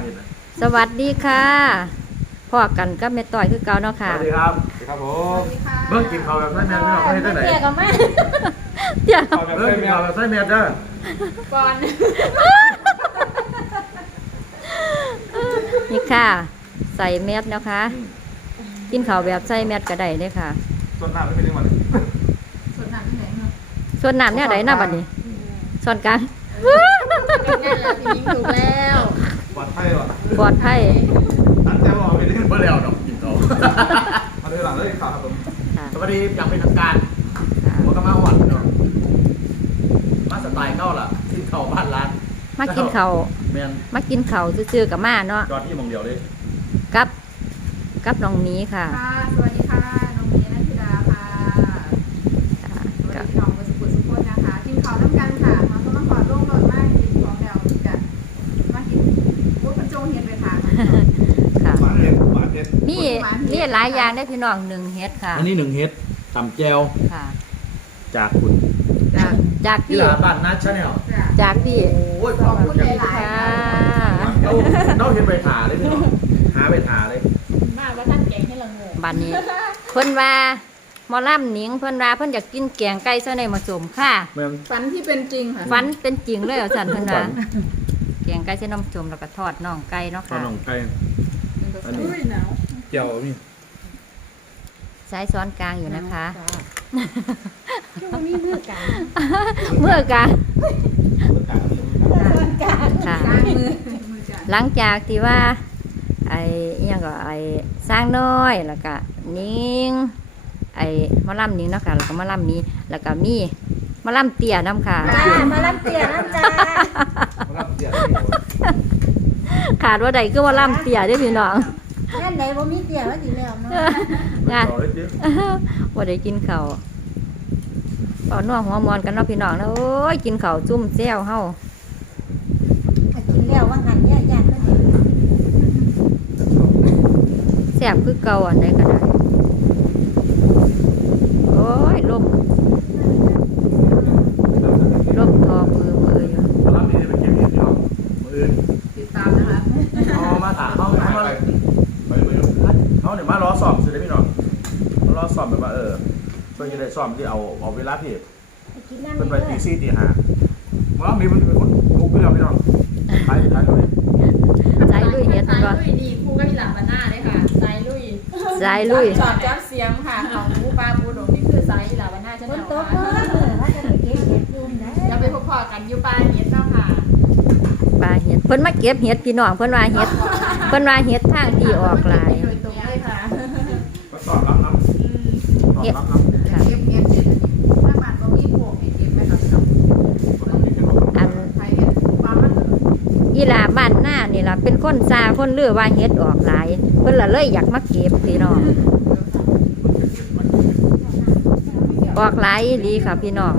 สวัสดีค่ะพ่อกันก็แม่ต้อยคือเก่าเนาะค่ะสวัสดีครับครับผมเบิ่งกินข้าวแบบไส้แมวไม่ได้ไหนเกี่ยวกับแม่เดี๋ยวเบิ่งกินข้าวแบบไส้แมวเด้อก่อนนี่ค่ะใส่เม็ดนะคะกินข้าวแบบใส่เม็ดก็ได้เลยค่ะส่วนหน้าไม่เป็นยังไงส่วนหนักที่ไหนเนาะส่วนน้ำเนี่ยไหนหน้าบัดนี้ส่วนกลางนั่นแหละพี่ยิงถูกแล้วปลอดภัยว่ะปลอดภัยตั้งใจว่าไปเล่นเพื่อแล้วดอกกินข้าวมาเลยหลังเลยข่าวครับผมค่ะสวัสดีอย่างเป็นทางการค่ะหัวกระมาหวัดเนาะมาสไตล์เข้าล่ะกินข้าวบ้านร้านมากินข้าวแมนมากินข้าวซื่อๆกับมาเนาะจอดที่มองเดียวเลยกับน้องหมีค่ะค่ะสวัสดีค่ะน้องเมย์นัทธิดาค่ะสวัสดีน้องสุขุสุขนะคะกินข้าวน้ำกันค่ะมาต้องมาขอร่วมรถมากกินของแล้วกันมากินวุ้นกระโจงเห็นไปค่ะค่ะหวานเผ็ดหวานเผ็ดมีหลายอย่างได้พี่น้องหนึ่งเฮ็ดค่ะอันนี้1 เฮ็ดตำแจวค่ะจากคุณจากที่พี่ร้านบ้านนัดชาแนลจากพี่โอ้ยขอบคุณหลายค่ะๆเราเห็นใบถาเลยพี่น้องหาใบถาเลยมากว่าท่านเก่งให้เรางงบัดนี้เพิ่นว่าหมอลำหนิงเพิ่นว่าเพิ่นอยากกินแกงไก่ใส่ในผสมค่ะแม่นฝันที่เป็นจริงค่ะฟันเป็นจริงเลยเหรอสันเพิ่นว่าฝันแกงไก่ใส่น้ำผสมแล้วก็ทอดน่องไก่เนาะขนค่ะมไก่ อันนี้อุ้ยหนาวเจียวนี่ใช้ซ้อนกลางอยู่นะคะช่วงนี้มืดกันเมื่อกะกลางค่ะมือจันหลังจากที่ว่าไอ้อิหยังก็ไอ้สร้างน้อยแล้วก็นิ่งไอ้หมะลำนิ่งเนาะค่ะแล้วก็หมะลำนี้แล้วก็มีหมะลำเตี้ยน้ำค่ะมาลับเตียน้ำจ้ามารับเจียวขาดว่าใดก็หมะลำเตี้ยเด้วยพี่น้องแม่ไหนบ่มีเตียว่าสิแล้วเนาะงานต่อเลยจิ๊บว่าได้กินข้าวเป่าน่วงหัวมอนกันเนาะพี่น้องนะโอ้ยกินข้าวจุ่มแซ่วเฮากินแล้วว่าหันเนี่ยญาติก็เห็นแซ่บคือเก่าอันใดก็ได้โอ้ยลมทอมืออยู่มารับนี่ไปเก็บเห็ดพี่น้องมืออื่นติดตามนะคะเอามาถามเขาเขาเนี่ยมารอสอบสิได้พี่น้องมารอสอบแบบว่าเพื่อจะได้สอบที่เอาเวลาที่เป็นไปตี4ตี5มารับนี่มันเป็นคนลุกไปแล้วพี่น้องถ่ายเลยใจลุยเฮ็ดสายก่อนลุยดีครูก็ที่หลังมาหน้าเลยค่ะสายลุยใจลุยจอดจับเสียงค่ะของปูปลาปูดงนี่คือสายที่หลังมาหน้าจะแนวค่ะจะไปพบพอกันอยู่ปลาเห็ดเนาะค่ะปลาเห็ดเพิ่นมาเก็บเห็ดพี่น้องเพิ่นว่าเห็ดเพิ่นว่าเห็ดทางที่ออกหลายโดยตรงเลยค่ะมาสอบรับน้ำสอบรับน้ำค่ะเก็บเห็ดถ้าบ้านก็มีพวกให้เก็บไหมครับพี่น้องอันไทยเห็ดปลามันอีหลาบ้านหน้านี่ล่ะเป็นคนซาคนลือว่าเห็ดออกหลายเพิ่นละเลยอยากมาเก็บพี่น้องออกหลายอีหลีค่ะพี่น้อง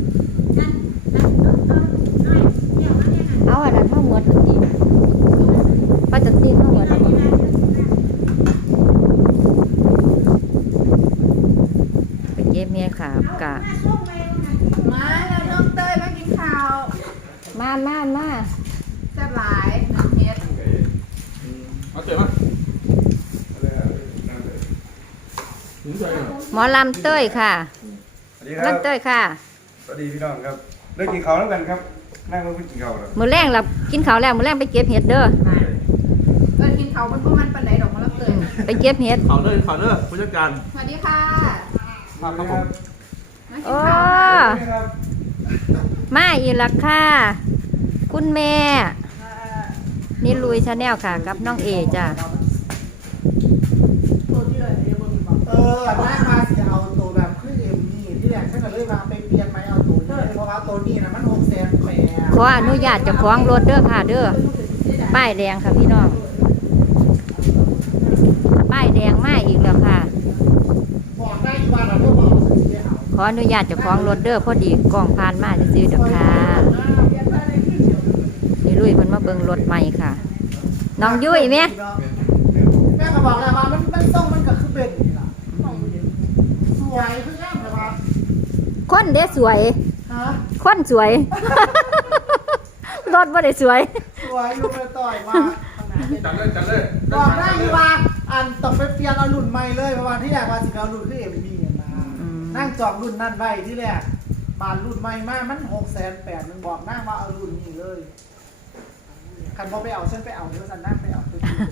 เอาอันนั้นเฮาหมดติป้าจะตีเฮาหมดแล้วบ่ไปเก็บเมียค่ะกะมาแล้วน้องเต้ยมากินข้าวมาแซ่บหลายน้ำเห็ดเอาเจ๋งมั้ยถึงใจเหรอหมอลำเต้ยค่ะสวัสดีครับลำเต้ยค่ะสวัสดีพี่น้องครับได้กินข้าวแล้วกันครับ นั่งรถไปกินข้าวแล้วมื้อแรงเรากินข้าวแล้วมื้อแรงไปเก็บเห็ดเด้อเอิ้นกินข้าวมันพวกมันปันไหนดอกมะละเตยนะไปเก็บเห็ดข่าวเด้อผู้จัดการสวัสดีค่ะครับผมมากิโอ้นข้าวค่ะครับมาอีกและค่ะ คุณแม่ นี่ลุยชาแนลค่ะ กับน้องเอจ้ะได้มาสิเอาตัวแบบขึ้นเอ็มนี่ที่แรกฉันก็เลยมาไปเปลี่ยนไหมเอาตัวนี้เพราะว่าตัวนี้นะมัน600,000 ขออนุญาตเจะคล้าของรถเด้อค่ะ เด้อป้ายแดงค่ะพี่น้องป้ายแดงมาอีกแล้วค่ะบอกได้ว่าเราต้องบอกสิเอาขออนุญาตเจะคล้าของรถเด้อพอดีกล้องผ่านมาจะซื้อๆเด้อค่ะนี่ลุยเพิ่นมาเบิ่งรถใหม่ค่ะ น้องยุ้ยแม่แม่ก็บอกแล้วว่ามันส่งมันก็คือเป็นนี่ล่ะสวยเพื่อนแต่ว่าคนเด้สวยฮะคนสวย รถบ่ได้สวยสวยอยู่ไปต่อยว่าอจัดเลยจัดเลยบอกได้อยู่ว่าอันต้องไปเปลี่ยนเอารุ่นใหม่เลยเพราะว่าที่แรกว่าสิเอารุ่นคือเอ็มบีนะนั่งจองรุ่นนั่นไว้ที่แรกบานรุ่นใหม่มากมัน680,000มันบอกนั่งว่าเอารุ่นนี้เลยคันพอไปเอาฉันไปเอาเดี๋ยวฉันนั่งไปเอาตัวนี้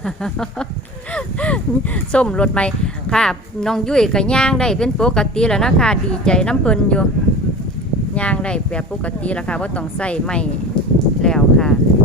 ส้มรถใหม่ค่ะน้องยุ้ยก็ย่างได้เป็นปกติแล้วนะคะดีใจน้ำเพิ่นอยู่ย่างได้แบบปกติแล้วค่ะว่าต้องใส่ไม้แล้วค่ะ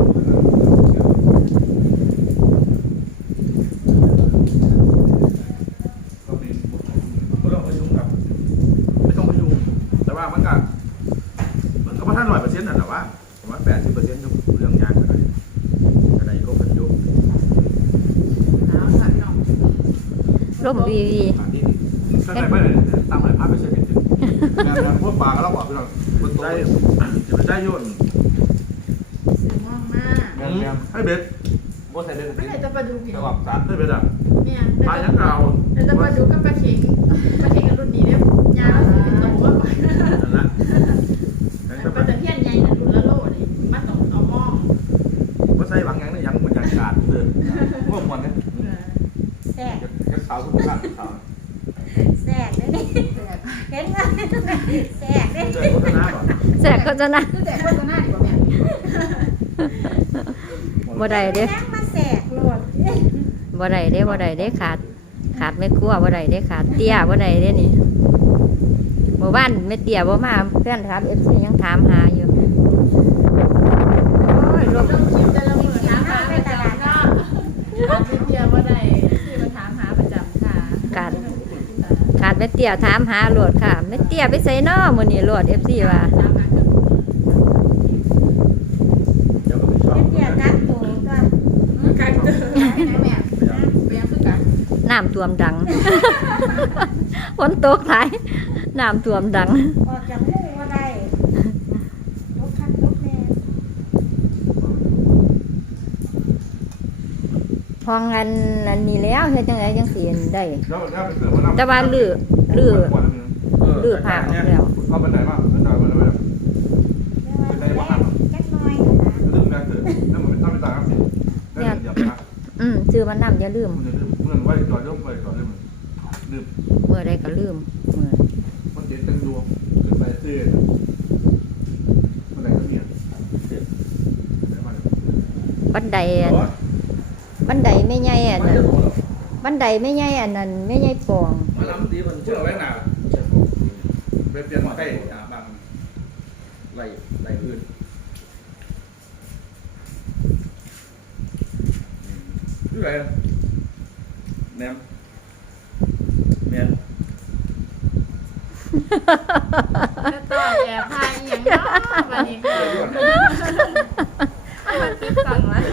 ไม่ต้องพยุงกับไม่ต้องพยุงแต่ว่ามันก็พระท่าน100%น่ะแต่ว่าประมาณ80%อยู่เรื่องยางอะไรก็พยุงเอาค่ะพี่น้องร่มวีวีก็ได้ไม่เลยตามหลายภาพไปเช่นกันงานพวกปลาก็เราบอกพี่น้องคนใจจะได้ยุ่นซื้อม่องมากให้เบ็ดบ่ใส่เด็ดไม่ไหนจะปลาดูพี่ระน้หอว่าง งสารให้เบ็ดอ่ะเนี่ยปลายังเก่าเดี๋ยวจะปลาดูกับปลาเค็งกับรุ่นนี้เนี่ยยาวเป็นโตมากกว่านั่นแหละปลาตะเพียนใหญ่นะรุ่นละโลนี่มาต้องเอาม่องว่าใส่บางอย่างนี่ยังมันยังขาดเลยพวกมันเนี่ยแสกจะสาวทุกท่านสาวแสกได้นี่เห็นไหมแสกได้เจอโฆษณาก่อนแสกก็จะนะคือแต่โฆษณาดีกว่าแม่บ่ได้เด้นั่งมาแสกโหลดบ่ได้เด้บ่ได้เด้ขาดไม่ครัวบ่ได้เด้ขาดเตี้ยบ่ได้เด้นี่หมู่บ้านไม่เตี้ยบ่มาเพื่อนครับ FC ยังถามหาอยู่ต้องคิดแต่ละมือถามหาประจำก็เป็นเดียวว่าใดคือมาถามหาประจำค่ะขาดไม่เตี้ยถามหาโหลดค่ะไม่เตี้ยไปใส่น้อมื้อนี้โหลด FC ว่าถามหาเกิดเดี๋ยวก็ไปชอบเดี๋ยวกัดตัวก็ไก่เตอร์แม่แม่เบี้ยคือกันน้ำท่วมดัง ฝนตกหลายน้ำท่วมดังออกจากมุ้งมาได้รถคันรถแม่พองอันนี้แล้วเฮ็ดจังไดจังสิได้แล้วไปเกิดมาแต่ว่าลื้อผ้าออกแล้วเข้าบันไดมากบันไดบันไดแจ็คน้อยลืมแรงเถิดนั่นมันเป็นท่าไม่ตายครับสิได้เดี๋ยวนะซื้อมานำอย่าลืมมันจะลืมเมื่อไว้จอดยกไว้จอดลืมลืมเมื่อใดก็ลืมเมื่อมันเด็ดตั้งดวงขึ้นไปเรื่อยมันไหนก็เนี่ยเจ็บไหนมาเลยบันไดไม่ใหญ่อันนั้นบันไดไม่ใหญ่อันนั้นไม่ใหญ่ปองมาล้ำดีมันเชื่อไว้หนาไปเปลี่ยนใกล้บางไหลอื่นนี่ไรแหนมแมนก็ต่อแอบพายอย่างเนาะวันนี้ก็มันติดสั่งมา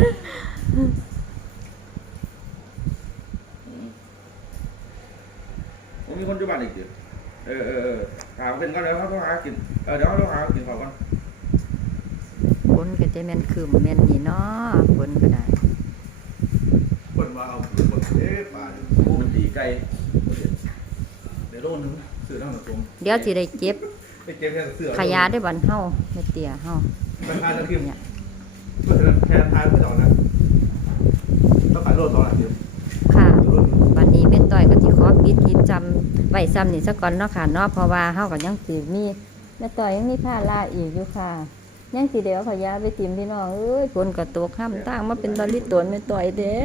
มีคนอยู่บ้านอีกดิถามกันก็แล้วเขาต้องหากินเดี๋ยวเขาต้องหากินก่อนฝนก็จะแม่นคืมแม่นนี่เนาะฝนก็ได้คนมาเอาคนป่ามันตีไก่เดี๋ยวโลนึงซื้อทั้งตรงเดี๋ยวสิได้เก็บไปเก็บแค่เสื้อขยะได้บันเฮาไม่เตี้ยเฮาราคาจะพิมพ์เพื่อแทนทานไม่ต่อนะต้องขายโล2 หลักเดียวค่ะวันนี้แม่ต้อยก็สิขอปิดคลิปจำไว้ซ้ำนี่ซะก่อนเนาะค่ะเนาะเพราะว่าเฮาก็ยังสิมีแม่ต้อยยังมีผ้าลาอีกอยู่ค่ะยังสิเดี๋ยวขอยาไปติมพี่น้องเอ้ยฝนก็ตกห้ามตั้งมาเป็นตอนลิตนแม่ต้อยเด้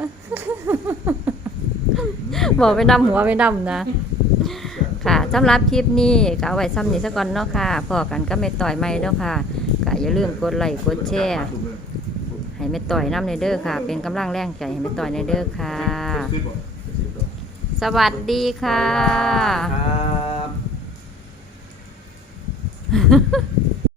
อ บอกไปนำหัวไปนำนะ ค่ะสำหรับคลิปนี้ก็เอาไว้ซ้ำนี้ซะก่อนเนาะค่ะพอกันก็แม่ต้อยใหม่เด้อค่ะก็อย่าลืมกดไลค์กดแชร์ให้แม่ต้อยนำในเด้อค่ะ เป็นกำลังแรงใจให้แม่ต้อยในเด้อค่ะ สวัสดีค่ะครับ